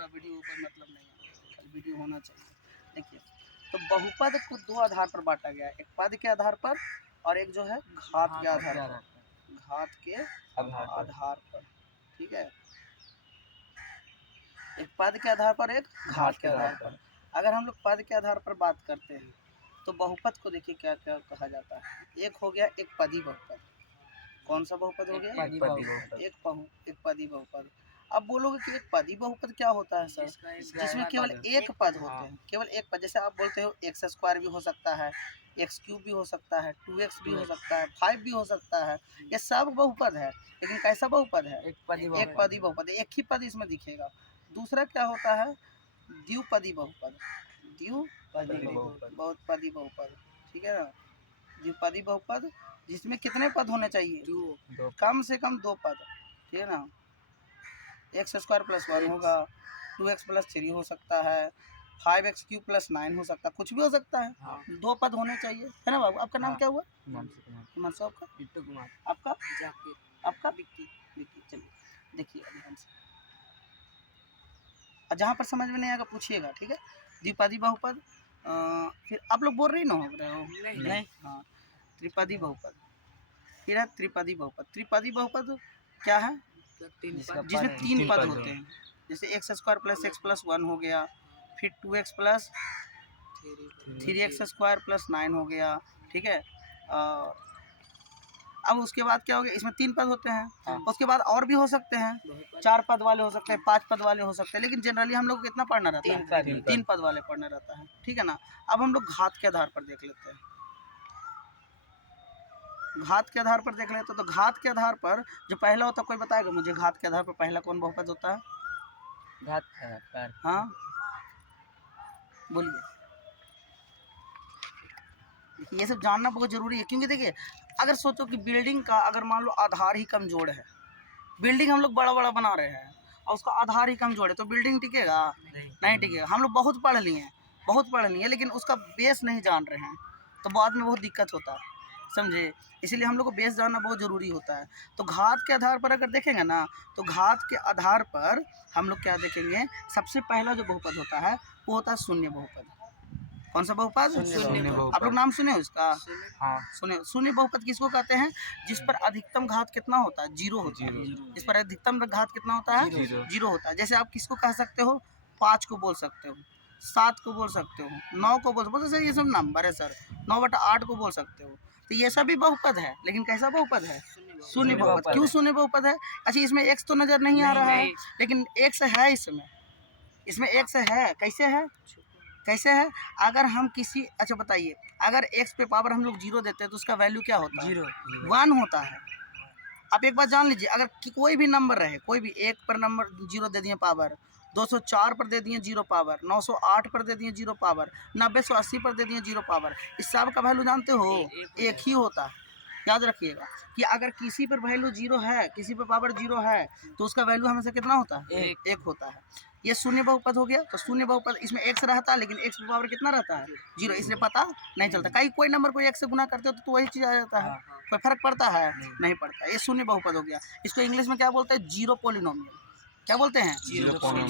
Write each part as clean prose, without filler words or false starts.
पूरा वीडियो पर मतलब नहीं है, खाली वीडियो होना चाहिए। देखिए, तो बहुपद को दो आधार पर बांटा गया है, एक पद के आधार पर और एक जो है घात के आधार पर, घात के आधार पर, ठीक है, एक पद के आधार पर, एक घात के आधार पर। अगर हम लोग पद के आधार पर बात करते हैं तो बहुपद को देखिए क्या क्या कहा जाता है। एक हो गया एक पदी बहुपद। कौन सा बहुपद हो गया? एक पदी बहुपद। अब बोलोगे कि एक पदी बहुपद क्या होता है सर? जिसमें केवल एक पद होते हैं, केवल एक पद। जैसे आप बोलते हो एक्स स्क्वायर भी हो सकता है, एक्स क्यूब भी हो सकता है, 2x भी हो सकता है, 5 भी हो सकता है, ये सब बहुपद है। लेकिन कैसा बहुपद है? एक पदी बहुपद, एक ही पद इसमें दिखेगा। दूसरा क्या होता है? द्विपदी बहुपद, द्विपदी बहुपद, ठीक है ना। द्विपदी बहुपद जिसमें कितने पद होने चाहिए? दो, कम से कम दो पद, ठीक है ना। एक्स स्क्वायर प्लस 1 होगा, 2x प्लस 3 हो सकता है, 5x क्यूब प्लस 9 हो सकता है, कुछ भी हो सकता है। हाँ। दो पद होने चाहिए, है ना बाबू। आपका नाम क्या हुआ? हिमांशु। आपका? बिट्टू कुमार। आपका? जाकिर। आपका? विक्की। चलिए देखिए ध्यान से, जहाँ पर समझ में नहीं आएगा पूछिएगा, ठीक है। द्विपदी बहुपद, फिर आप लोग बोल रहे हो? नहीं। हाँ, त्रिपदी बहुपद, फिर है त्रिपदी बहुपद। त्रिपदी बहुपद क्या है? जिसमें तीन पद होते हैं। जैसे x square plus x plus 1 हो गया, फिर 2x plus 3x square plus 9 हो गया, ठीक है। अब उसके बाद क्या हो गया? इसमें तीन पद होते हैं। हाँ। उसके बाद और भी हो सकते हैं, 4 पद वाले हो सकते हैं, 5 पद वाले हो सकते हैं, लेकिन जनरली हम लोग को कितना पढ़ना रहता है? 3 पद वाले पढ़ना रहता है, ठीक है ना। अब हम लोग घात के आधार पर देख लेते हैं। घात के आधार पर देख लेते हैं, तो घात के आधार पर जो पहला होता है, कोई बताएगा मुझे घात के आधार पर पहला कौन बहुपद होता है? घात पर, हाँ बोलिए। ये सब जानना बहुत ज़रूरी है, क्योंकि देखिए अगर सोचो कि बिल्डिंग का अगर मान लो आधार ही कमज़ोर है, बिल्डिंग हम लोग बड़ा बड़ा बना रहे हैं और उसका आधार ही कमज़ोर है, तो बिल्डिंग टिकेगा? नहीं टिकेगा। हम लोग बहुत पढ़ लिए लेकिन उसका बेस नहीं जान रहे हैं, तो बाद में बहुत दिक्कत होता है, समझे। इसीलिए हम लोग को बेस जानना बहुत ज़रूरी होता है। तो घात के आधार पर अगर देखेंगे ना, तो घात के आधार पर हम लोग क्या देखेंगे? सबसे पहला जो बहुपद होता है वो होता है शून्य बहुपद। कौन सा बहुपद? शून्य बहुपद। आप लोग नाम सुने हो इसका? हाँ सुने। शून्य बहुपद किसको कहते हैं? जिस पर अधिकतम घात कितना होता है? जीरो होता है। जिस पर अधिकतम घात कितना होता है? जीरो होता है। जैसे आप किसको कह सकते हो? 5 को बोल सकते हो, 7 को बोल सकते हो, 9 को बोल सकते हो। सर ये सब नंबर है सर, 9/8 को बोल सकते हो। तो ये सब भी बहुपद है, लेकिन कैसा बहुपद है? शून्य बहुपद। क्यों शून्य बहुपद है? अच्छा, इसमें x तो नजर नहीं आ रहा है, लेकिन x है इसमें x है। कैसे है? अगर हम किसी, अच्छा बताइए, अगर x पे पावर हम लोग 0 देते हैं तो उसका वैल्यू क्या होता है? 1 होता है। आप एक बात जान लीजिए, अगर कोई भी नंबर रहे, कोई भी 1 पर नंबर 0 दे दिए पावर, 204 पर दे दिए 0 पावर, 908 पर दे दिए 0 पावर, 90 पर दे दिए 0 पावर, इस सब का वैल्यू जानते हो? एक ही होता है। याद रखिएगा कि अगर किसी पर वैल्यू 0 है, किसी पर पावर 0 है, तो उसका वैल्यू हमेशा कितना होता है? एक होता है। ये शून्य बहुपद हो गया। तो शून्य बहुपद इसमें x रहता है, लेकिन x पर पावर कितना रहता है? 0, इसलिए पता नहीं चलता। कोई नंबर को 1 से गुना करते हो तो वही चीज़ आ जाता है। कोई फर्क पड़ता है? नहीं पड़ता। ये शून्य बहुपद हो गया। इसको इंग्लिश में क्या बोलते हैं? Zero polynomial. क्या बोलते हैं?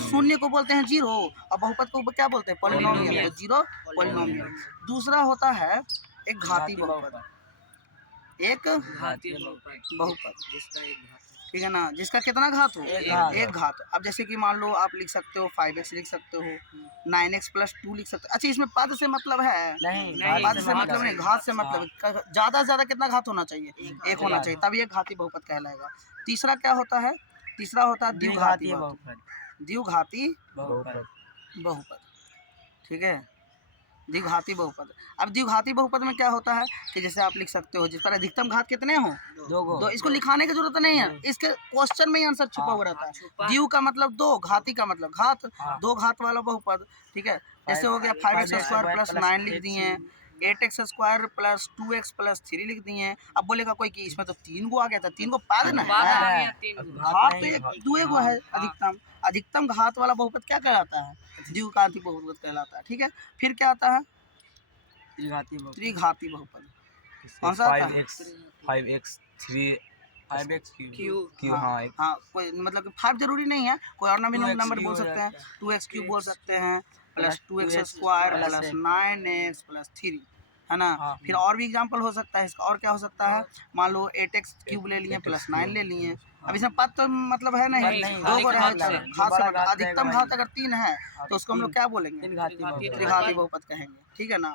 शून्य को बोलते हैं जीरो, और बहुपद को क्या बोलते हैं? पॉलिनोमियल। तो जीरो पॉलिनोमियल। दूसरा होता है एक घाती बहुपद। एक घाती बहुपद, ठीक है ना, जिसका कितना घात हो? एक घात। अब जैसे कि मान लो आप लिख सकते हो 5x लिख सकते हो, 9x प्लस 2 लिख सकते हो। अच्छा, इसमें पद से मतलब है? नहीं, पद से मतलब नहीं, घात से मतलब। ज़्यादा से ज़्यादा कितना घात होना चाहिए? एक होना चाहिए, तब ये घाती बहुपद कहलाएगा। तीसरा क्या होता है? तीसरा होता है द्विघाती बहुपद। द्विघाती बहुपद, ठीक है, द्विघाती बहुपद। अब द्विघाती बहुपद में क्या होता है कि जैसे आप लिख सकते हो जिस पर अधिकतम घात कितने हो? दो। इसको लिखाने की जरूरत नहीं है, इसके क्वेश्चन में ही आंसर छुपा हुआ रहता है। द्विव का मतलब दो, घाती का मतलब घात, दो घात वाला बहुपद, ठीक है। जैसे हो गया 5x स्क्वायर प्लस 9 लिख दिए, 8x square plus 2x plus 3 लिख दिए। अब बोलेगा कोई कि इसमें तो 3 गो आ गया था, 3 गो पद ना है, घात तो एक दो गो है। अधिकतम घात वाला बहुपद क्या कहलाता है? द्विघाती बहुपद कहलाता है, ठीक है। फिर क्या आता है? त्रिघाती बहुपद। कौन सा आता है? 5x 3 5x3 हाँ कोई मतलब कि 5 जरूरी नहीं है, कोई और नंबर 2x3 बोल हो सकते हैं, जाता 2x³ बोल सकते हैं, plus 2x2x square plus plus 9x plus 3, है ना। हाँ। फिर और भी एग्जांपल हो सकता है इसका, और क्या हो सकता है, मान लो 8x³ ले लिए प्लस 9 ले लिए। अब इसमें पद तो मतलब है नहीं, दो को रहे घात से बढ़, अधिकतम घात अगर 3 है तो उसको हम लोग क्या बोलेंगे, त्रिघाती बहुपद कहेंगे, ठीक है ना।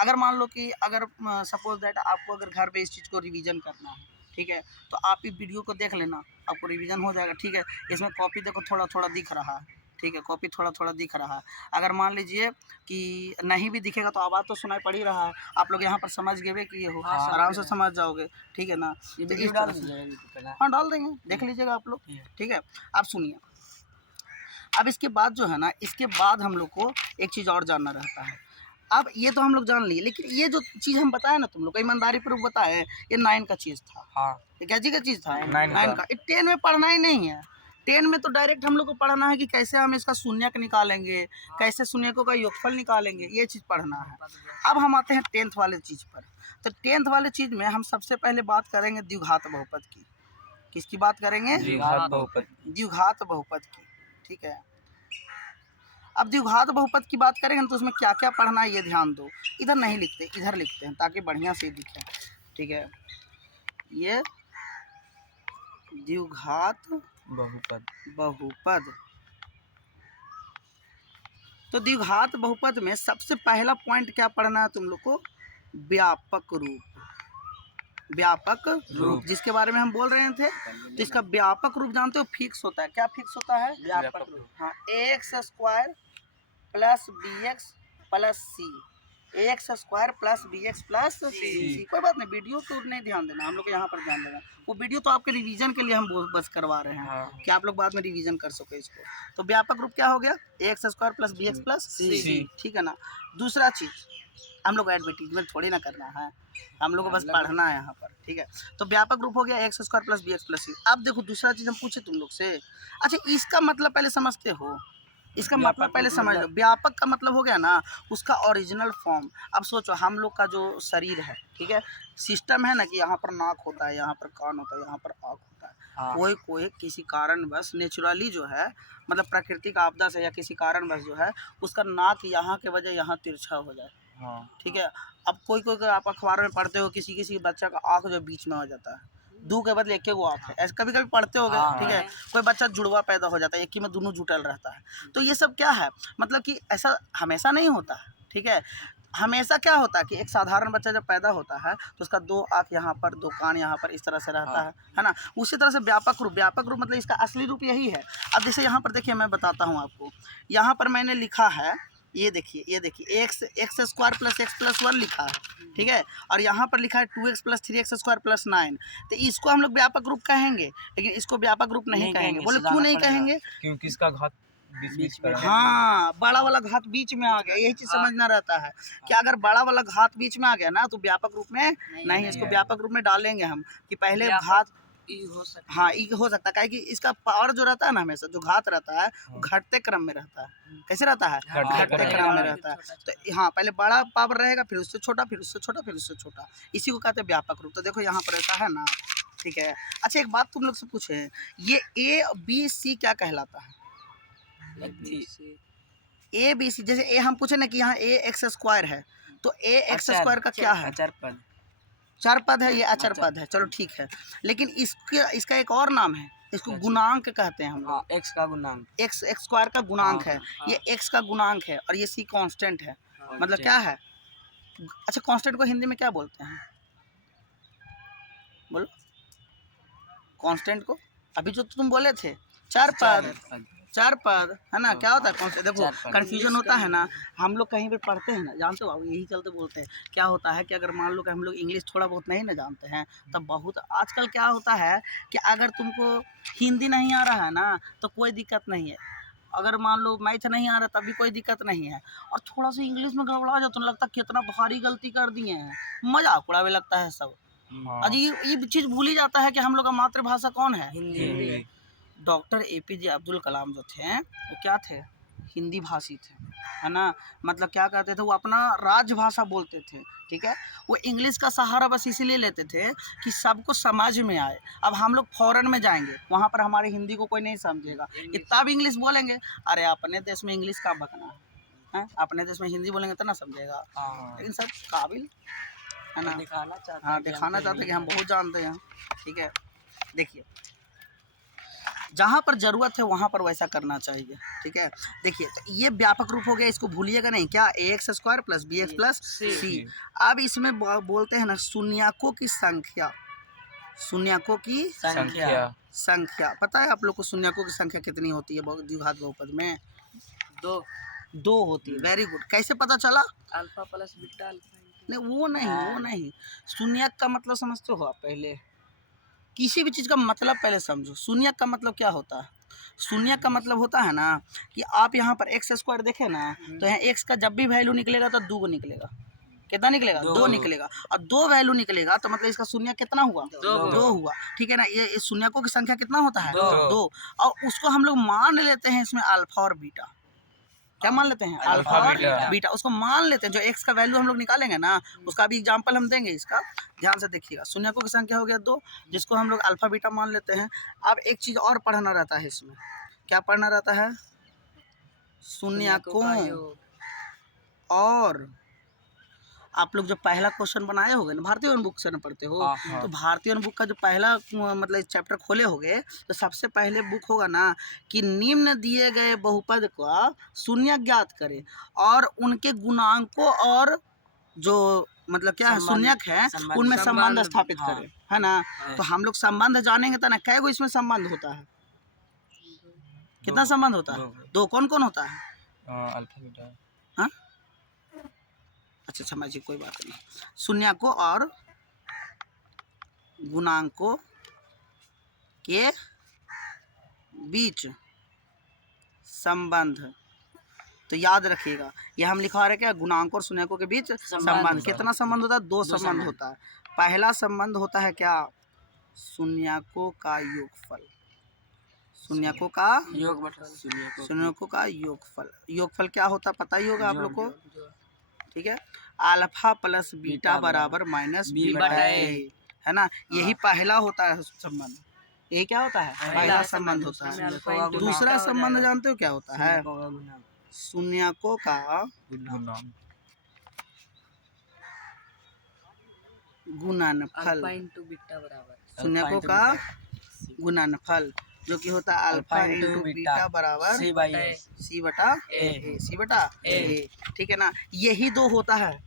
अगर मान लो कि अगर सपोज दैट आपको अगर घर पे इस चीज़ को रिवीजन करना है, ठीक है, तो आप इस वीडियो को देख लेना, आपको रिवीजन हो जाएगा, ठीक है। इसमें कॉपी देखो थोड़ा थोड़ा दिख रहा है, ठीक है, कॉपी थोड़ा थोड़ा दिख रहा है। अगर मान लीजिए कि नहीं भी दिखेगा तो आवाज़ तो सुनाई पड़ ही रहा है, आप लोग यहाँ पर समझ गए कि ये हो, आराम से समझ जाओगे, ठीक है ना। तो इस तरह से हाँ डाल देंगे, देख लीजिएगा आप लोग, ठीक है। अब सुनिए, अब इसके बाद जो है ना, इसके बाद हम लोग को एक चीज़ और जानना रहता है। अब ये तो हम लोग जान लिए, लेकिन ये जो चीज़ हम बताए ना तुम लोग को, ईमानदारी पूर्वक बताए, ये 9 का चीज़ था। ये क्या जी का चीज़ था, 9 का। 10 में पढ़ना ही नहीं है, 10 में तो डायरेक्ट हम लोग को पढ़ना है कि कैसे हम इसका शून्यक निकालेंगे, कैसे शून्यकों का योगफल निकालेंगे, ये चीज़ पढ़ना है। अब हम आते हैं 10th वाले चीज़ पर। तो 10th वाले चीज़ में हम सबसे पहले बात करेंगे द्विघात बहुपद की। किसकी बात करेंगे, द्विघात बहुपद की, ठीक है। अब द्विघात बहुपद की बात करेंगे तो उसमें क्या क्या पढ़ना है ये ध्यान दो। इधर नहीं लिखते, इधर लिखते हैं ताकि बढ़िया से दिखे, ठीक है। ये द्विघात बहुपद। तो द्विघात बहुपद में सबसे पहला पॉइंट क्या पढ़ना है तुम लोग को, व्यापक रूप। व्यापक रूप जिसके बारे में हम बोल रहे थे, तो इसका व्यापक रूप जानते हो, फिक्स होता है। क्या फिक्स होता है, व्यापक रूप। हाँ, ax² plus bx plus c, ax² plus bx plus c। कोई बात नहीं, वीडियो को नहीं ध्यान देना, हम लोग यहाँ पर ध्यान देना। वो वीडियो तो आपके रिवीजन के लिए हम बस करवा रहे हैं कि आप लोग बाद में रिवीजन कर सके इसको। तो व्यापक रूप क्या हो गया, ax² plus bx plus c, ठीक है ना। दूसरा चीज़, हम लोग एडवर्टीजमेंट थोड़ी ना करना है, हम लोग को बस पढ़ना है यहाँ पर, ठीक है। तो व्यापक रूप हो गया ax² plus bx plus c। अब देखो दूसरा चीज़ हम पूछे तुम लोग से, अच्छा इसका मतलब पहले समझते हो, इसका मतलब पहले समझ लो। व्यापक का मतलब हो गया ना उसका ओरिजिनल फॉर्म। अब सोचो हम लोग का जो शरीर है, ठीक है, सिस्टम है ना कि यहाँ पर नाक होता है, यहाँ पर कान होता है, यहाँ पर आँख होता है। कोई किसी कारणवश नेचुरली जो है, मतलब प्राकृतिक आपदा से या किसी कारणवश जो है उसका नाक यहाँ के वजह यहाँ तिरछा हो जाए, ठीक है। अब कोई आप अखबार में पढ़ते हो किसी बच्चा का आँख जो बीच में हो जाता है, दो के बदले एक आँख है, ऐसे कभी कभी पढ़ते हो गए, ठीक है। कोई बच्चा जुड़वा पैदा हो जाता है, एक ही में दोनों जुटल रहता है। तो ये सब क्या है, मतलब कि ऐसा हमेशा नहीं होता है, ठीक है। हमेशा क्या होता है कि एक साधारण बच्चा जब पैदा होता है तो उसका 2 आँख यहाँ पर, 2 कान यहाँ पर, इस तरह से रहता है ना। उसी तरह से व्यापक रूप मतलब इसका असली रूप यही है। अब जैसे यहाँ पर देखिए, मैं बताता हूँ आपको, यहाँ पर मैंने लिखा है, ये देखिए x² प्लस x प्लस 1 लिखा है, ठीक है। और यहाँ पर लिखा है 2x प्लस 3x² प्लस 9। तो इसको हम लोग व्यापक रूप कहेंगे, लेकिन इसको व्यापक रूप नहीं कहेंगे। बोले क्यों नहीं कहेंगे, क्योंकि इसका घात बीच में। हाँ, बड़ा वाला घात बीच में आ गया, यही चीज समझना रहता है कि अगर बड़ा वाला घात बीच में आ गया ना तो व्यापक रूप में नहीं, इसको व्यापक रूप में डालेंगे हम कि पहले घात हो सकता है। हाँ, ई हो सकता है, क्या कि इसका पावर जो रहता है ना, हमेशा जो घात रहता है वो घटते क्रम में रहता है। कैसे रहता है, घटते क्रम में रहता है। तो हाँ, पहले बड़ा पावर रहेगा, फिर उससे छोटा, फिर उससे छोटा, फिर उससे छोटा, इसी को कहते हैं व्यापक रूप। तो देखो यहाँ पर ऐसा है ना, ठीक है। अच्छा एक बात तुम लोग से पूछे, ये ABC क्या कहलाता है, ABC। जैसे ए हम पूछे ना कि यहाँ ax² है, तो ax² का क्या है, चार पद है, ये अचर पद है, चलो ठीक है। लेकिन इसका एक और नाम है, इसको गुणांक कहते हैं हम लोग। x का गुणांक, x² का गुणांक है, ये x का गुणांक है, और ये c कांस्टेंट है। मतलब क्या है, अच्छा कांस्टेंट को हिंदी में क्या बोलते हैं, बोलो कांस्टेंट को। अभी जो तुम बोले थे चार पद है ना, क्या होता है कांस्टेंट। देखो कन्फ्यूजन होता है ना, हम लोग कहीं पे पढ़ते हैं ना, जानते हो, यही चलते बोलते हैं। क्या होता है कि अगर मान लो कि हम लोग इंग्लिश थोड़ा बहुत नहीं ना जानते हैं, तब बहुत आजकल क्या होता है कि अगर तुमको हिंदी नहीं आ रहा है ना तो कोई दिक्कत नहीं है, अगर मान लो मैथ नहीं आ रहा तब भी कोई दिक्कत नहीं है, और थोड़ा सा इंग्लिश में गड़बड़ा जाए तो लगता है कितना भारी गलती कर दिए हैं, मजाक उड़ावे लगता है सब। अजीब ये चीज़ भूल ही जाता है कि हम लोग का मातृभाषा कौन है, हिंदी। डॉक्टर APJ अब्दुल कलाम जो थे वो क्या थे, हिंदी भाषी थे, है ना, मतलब क्या करते थे, वो अपना राजभाषा बोलते थे, ठीक है। वो इंग्लिश का सहारा बस इसीलिए लेते थे कि सबको समझ में आए। अब हम लोग फॉरेन में जाएंगे, वहाँ पर हमारी हिंदी को कोई नहीं समझेगा, इतना भी इंग्लिश बोलेंगे। अरे अपने देश में इंग्लिश का बकना है, अपने देश में हिंदी बोलेंगे तो ना समझेगा। लेकिन सब काबिल है ना, दिखाना चाहते हाँ दिखाना चाहते हैं कि हम बहुत जानते हैं, ठीक है। देखिए जहाँ पर ज़रूरत है वहाँ पर वैसा करना चाहिए, ठीक है। देखिए तो ये व्यापक रूप हो गया, इसको भूलिएगा नहीं, क्या ax² + bx + c। अब इसमें बोलते हैं ना शून्यकों की संख्या, शून्यकों की संख्या पता है आप लोग को शून्यकों की संख्या कितनी होती है द्विघात बहुपद में? 2 होती है। Very good. कैसे पता चला? अल्फा प्लस बीटा नहीं वो नहीं, शून्यक का मतलब समझते हो आप? पहले किसी भी चीज़ का मतलब पहले समझो। शून्यक का मतलब क्या होता है? शून्यक का मतलब होता है ना कि आप यहाँ पर x² देखें ना, तो यहाँ x का जब भी वैल्यू निकलेगा तो 2 निकलेगा। कितना निकलेगा? 2 निकलेगा। और 2 वैल्यू निकलेगा तो मतलब इसका शून्य कितना हुआ? 2 हुआ, ठीक है ना। ये शून्यकों की संख्या कितना होता है? 2। और उसको हम लोग मान लेते हैं इसमें अल्फा और बीटा। क्या मान लेते हैं? अल्फा और बीटा। उसको मान लेते हैं। जो x का वैल्यू हम लोग निकालेंगे ना, उसका भी एग्जांपल हम देंगे। इसका ध्यान से देखिएगा। शून्यकों की संख्या हो गया 2, जिसको हम लोग अल्फा बीटा मान लेते हैं। अब एक चीज़ और पढ़ना रहता है इसमें। क्या पढ़ना रहता है? शून्यकों और आप लोग जो पहला क्वेश्चन बनाए होगे ना, भारतीय वन बुक से न पढ़ते हो, तो भारतीय वन बुक का जो पहला मतलब चैप्टर खोले होगे, तो सबसे पहले बुक होगा ना कि निम्न दिए गए बहुपद का शून्य ज्ञात करें और उनके गुणांकों और जो मतलब क्या है शून्यक है उनमें संबंध स्थापित करें, है ना। तो हम लोग संबंध जानेंगे तो ना, कै गो इसमें संबंध होता है? कितना संबंध होता है? 2। कौन कौन होता है? Alpha beta. हाँ अच्छा समझिए, कोई बात नहीं। शून्यकों और गुणांकों के बीच संबंध, तो याद रखिएगा ये हम लिखा रहे क्या? गुणांकों और शून्यकों के बीच संबंध। कितना संबंध होता है? 2 संबंध होता है। पहला संबंध होता है क्या? शून्यकों का योगफल। शून्यकों का शून्यकों का योगफल। योगफल क्या होता है पता ही होगा आप लोग को, ठीक है। अल्फा प्लस बीटा बराबर माइनस बी बटा ए, है ना। यही पहला होता है संबंध। ये क्या होता है? पहला संबंध होता है। दूसरा संबंध जानते हो क्या होता है? शून्यकों का गुणनफल। शून्यकों का गुणनफल जो कि होता है अल्फा इंटू बीटा बराबर सी बटा ए, ठीक है ना। यही 2 होता है,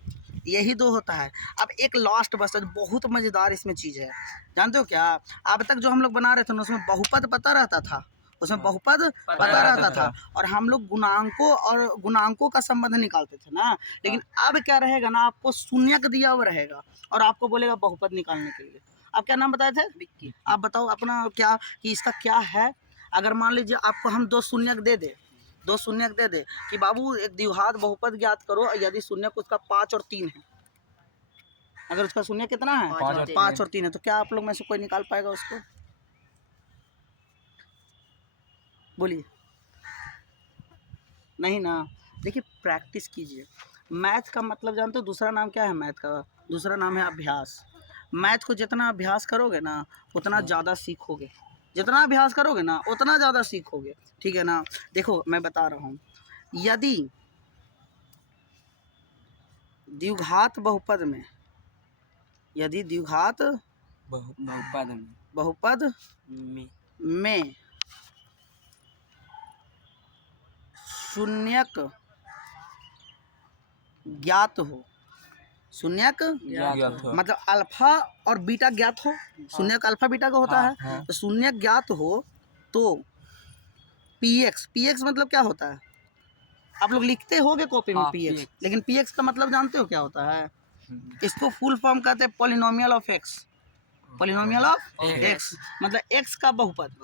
यही 2 होता है। अब एक लास्ट बचा, बहुत मज़ेदार इसमें चीज़ है। जानते हो क्या? अब तक जो हम लोग बना रहे थे ना, उसमें बहुपद पता रहता था, उसमें बहुपद पता रहता था, और हम लोग गुणांकों का संबंध निकालते थे ना। लेकिन अब क्या रहेगा ना, आपको शून्यक दिया हुआ रहेगा और आपको बोलेगा बहुपद निकालने के लिए। आप क्या नाम बताए थे? विक्की। आप बताओ अपना क्या कि इसका क्या है। अगर मान लीजिए आपको हम 2 शून्यक दे दे, 2 शून्यक दे दे कि बाबू एक द्विघात बहुपद ज्ञात करो, यदि शून्यक उसका 5 और 3 है। अगर उसका शून्य कितना है? 5 और 3 है, तो क्या आप लोग में से कोई निकाल पाएगा उसको? बोलिए। नहीं ना। देखिए प्रैक्टिस कीजिए। मैथ का मतलब जानते हो दूसरा नाम क्या है? मैथ का दूसरा नाम है अभ्यास। मैथ को जितना अभ्यास करोगे ना उतना ज़्यादा सीखोगे, जितना अभ्यास करोगे ना उतना ज़्यादा सीखोगे, ठीक है ना। देखो मैं बता रहा हूँ, यदि द्विघात बहुपद में, यदि द्विघात बहुपद में शून्यक ज्ञात हो, शून्यक मतलब अल्फा और बीटा ज्ञात हो, शून्यक अल्फा बीटा का होता है, तो शून्यक ज्ञात हो तो px मतलब क्या होता है? आप लोग लिखते होगे कॉपी में px, लेकिन px का मतलब जानते हो क्या होता है? इसको फुल फॉर्म कहते हैं polynomial of x। Polynomial of x मतलब x का बहुपद,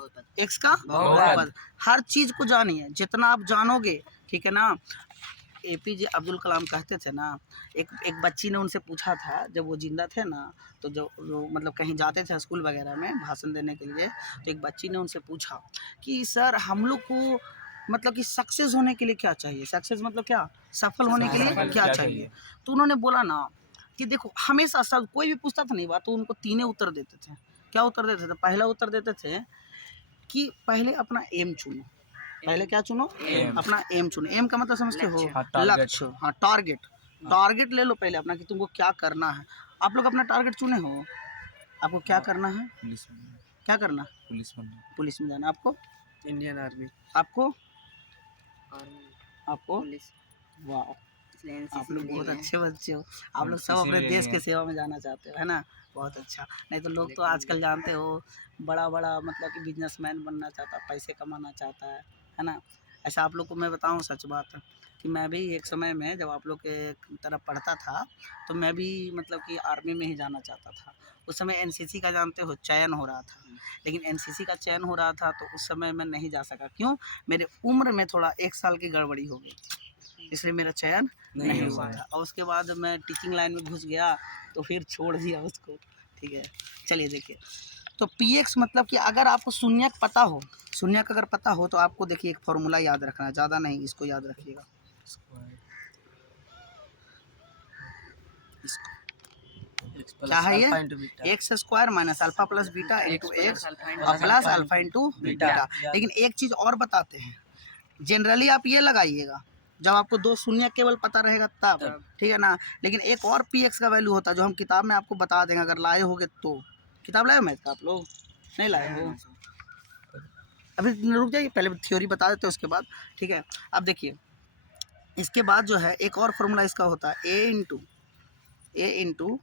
x का बहुपद। हर चीज़ को जानिए, जितना आप जानोगे, ठीक है ना। APJ अब्दुल कलाम कहते थे ना, एक बच्ची ने उनसे पूछा था जब वो जिंदा थे ना, तो जो मतलब कहीं जाते थे स्कूल वगैरह में भाषण देने के लिए, तो एक बच्ची ने उनसे पूछा कि सर हम लोग को मतलब कि सक्सेस होने के लिए क्या चाहिए, सक्सेस मतलब क्या, सफल होने के लिए क्या चाहिए। तो उन्होंने बोला ना कि देखो हमेशा सब कोई भी पूछता था नहीं बात तो उनको तीन उत्तर देते थे। क्या उत्तर देते थे? पहला उत्तर देते थे कि पहले अपना एम चुनो। पहले क्या चुनो? अपना एम चुनो। एम का मतलब समझते हो? लक्ष्य। हाँ, टारगेट। टारगेट ले लो पहले अपना कि तुमको क्या करना है। आप लोग अपना टारगेट चुने हो? आपको क्या करना है? पुलिस में, क्या करना? पुलिस में, पुलिस में जाना। आपको? इंडियन आर्मी, आपको? आर्मी, आपको? पुलिस। वाह, आप लोग बहुत अच्छे बच्चे हो। आप लोग सब किसी अपने में देश नहीं के है। सेवा में जाना चाहते हो, है ना? बहुत अच्छा। नहीं तो लोग तो आजकल जानते हो बड़ा बड़ा मतलब कि बिजनेसमैन बनना चाहता है, पैसे कमाना चाहता है ना? ऐसा आप लोग को मैं बताऊं सच बात कि मैं भी एक समय में जब आप लोग के तरफ पढ़ता था तो मैं भी मतलब कि आर्मी में ही जाना चाहता था। उस समय एनसीसी का जानते हो चयन हो रहा था, लेकिन एनसीसी का चयन हो रहा था तो उस समय मैं नहीं जा सका। क्यों? मेरे उम्र में थोड़ा 1 साल की गड़बड़ी हो गई, इसलिए मेरा चयन नहीं हुआ था। और उसके बाद मैं टीचिंग लाइन में घुस गया तो फिर छोड़ दिया उसको। ठीक है, चलिए देखिए। तो पीएक्स मतलब कि अगर आपको शून्यक पता हो, शून्यक अगर पता हो तो आपको देखिए एक फॉर्मूला याद रखना है, ज़्यादा नहीं, इसको याद रखिएगा। क्या है ये? X square minus alpha plus beta into x और प्लस अल्फा इंटू बीटा। लेकिन एक चीज़ और बताते हैं, जनरली आप ये लगाइएगा जब आपको दो शून्य केवल पता रहेगा तब, ठीक है ना? लेकिन एक और पी एक्स का वैल्यू होता है जो हम किताब में आपको बता देंगे अगर लाए होगे तो। किताब लाए हो मैथ का? आप लोग नहीं लाए हो? अभी रुक जाइए, पहले थ्योरी बता देते हैं उसके बाद। ठीक है, अब देखिए इसके बाद जो है एक और फॉर्मूला इसका होता है a into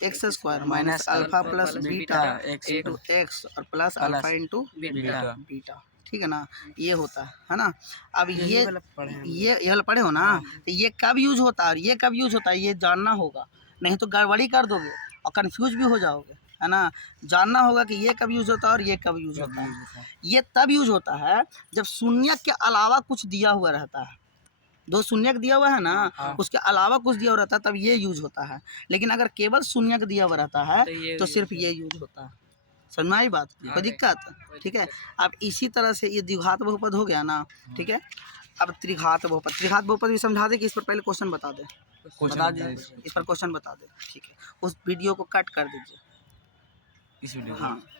x square minus alpha plus beta into x और प्लस अल्फा इंटू बीटा। ठीक है ना? ये होता है ना? अब ये वाला पढ़े हो ना? तो ये कब यूज होता है और ये कब यूज होता है ये जानना होगा, नहीं तो गड़बड़ी कर दोगे और कंफ्यूज भी हो जाओगे, है ना? जानना होगा कि ये कब यूज होता है और ये कब यूज होता है। ये तब यूज होता है जब शून्य के अलावा कुछ दिया हुआ रहता है। दो शून्यक दिया हुआ है ना, उसके अलावा कुछ दिया हुआ रहता है तब ये यूज होता है। लेकिन अगर केवल शून्यक दिया हुआ रहता है तो सिर्फ ये यूज होता है। समझ में आई बात? कोई दिक्कत? ठीक है, अब इसी तरह से ये द्विघात बहुपद हो गया ना, ठीक है। अब त्रिघात बहुपद भी समझा दे कि इस पर पहले क्वेश्चन बता दे, बता दीजिए इस पर क्वेश्चन बता दे। ठीक है, उस वीडियो को कट कर दीजिए इस वीडियो हाँ।